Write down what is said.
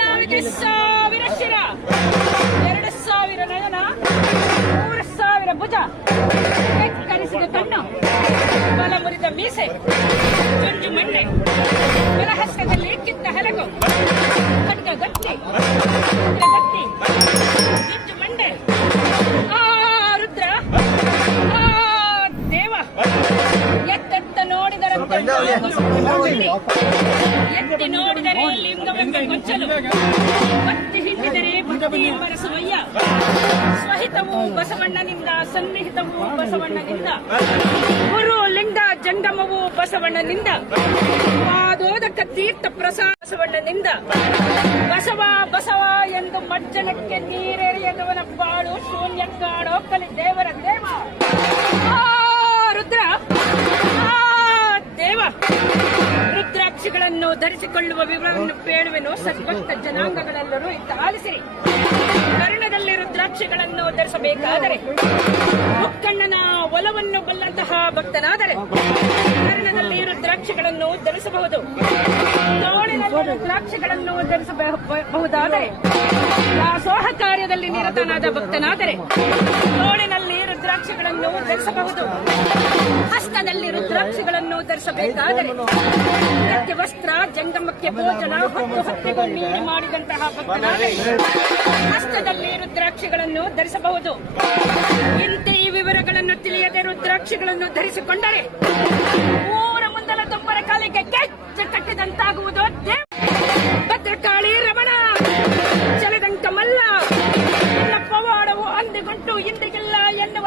ದಾಸೆ ಸಾವಿರ ಶಿರ ಎರಡು ಸಾವಿರ ನಯನ ಮೂರು ಸಾವಿರ ಭುಜ. ಕನಸಿದ ಕಣ್ಣು. ಬಲ ಮುರಿದ ಮೀಸೆ. ಜುಂಜು ಮಂಡೆ ಬಸವಣ್ಣನಿಂದ ಸನ್ನಿಹಿತವು ಬಸವಣ್ಣನಿಂದ ಗುರು ಲಿಂಗ ಜಂಗಮವು ಬಸವಣ್ಣನಿಂದ ಪಾದೋದಕ ತೀರ್ಥ ಪ್ರಸಾದ ಬಸವಣ್ಣನಿಂದ ಬಸವ ಬಸವ ಎಂದು ಮಜ್ಜನಕ್ಕೆ ನೀರೆರೆಯದವನ ಬಾಳು ಶೂನ್ಯ ಕಾಡೋ ಧರಿಸಿಕೊಳ್ಳುವ ವಿವರವನ್ನು ಪೇಳುವೆನು ಸದ್ಭಕ್ತ ಜನಾಂಗಗಳೆಲ್ಲರೂ ಇತ್ತ ಆಲಿಸಿರಿ. ಕರ್ಣದಲ್ಲಿ ರುದ್ರಾಕ್ಷಿಗಳನ್ನು ಧರಿಸಬೇಕಾದರೆ ಮುಕ್ಕಣ್ಣನ ಒಲವನ್ನು ಬಲ್ಲಂತಹ ಭಕ್ತನಾದರೆ ಕರ್ಣದಲ್ಲಿ ರುದ್ರಾಕ್ಷಿಗಳನ್ನು ಧರಿಸಬಹುದು. ರುದ್ರಾಕ್ಷಿಗಳನ್ನು ಧರಿಸಬಹುದಾದರೆ ದಾಸೋಹ ಕಾರ್ಯದಲ್ಲಿ ನಿರತನಾದ ಭಕ್ತನಾದರೆ ತೋಳಿನಲ್ಲಿ ರುದ್ರಾಕ್ಷಿಗಳನ್ನು ಧರಿಸಬಹುದು. ಹಸ್ತದಲ್ಲಿ ರುದ್ರಾಕ್ಷಿಗಳನ್ನು ಧರಿಸಬೇಕಾದರೆ ವಸ್ತ್ರ ಜಂಗಮಕ್ಕೆ ಭೋಜನ ಹತ್ತು ಹತ್ತಿಗೂ ಮೀರಿ ಮಾಡಿದಂತಹ ಭಕ್ತನಾದರೆ ಹಸ್ತದಲ್ಲಿ ರುದ್ರಾಕ್ಷಿಗಳನ್ನು ಧರಿಸಬಹುದು. ಇಂತೆ ಈ ವಿವರಗಳನ್ನು ತಿಳಿಯದೆ ರುದ್ರಾಕ್ಷಿಗಳನ್ನು ಧರಿಸಿಕೊಂಡರೆ ಊರ ಮುಂದಲ ತುಂಬರ ಕಾಲಿಗೆ ಕೆಚ್ಚು ಕಟ್ಟಿದಂತಾಗುವುದು. ಭದ್ರಕಾಳಿ ರಮಣ ಚಲದಂಕ ಮಲ್ಲ ಪವಾಡವು ಅಂದಿಗುಂಟು ಇಂದಿಗಿಲ್ಲ ಎನ್ನುವ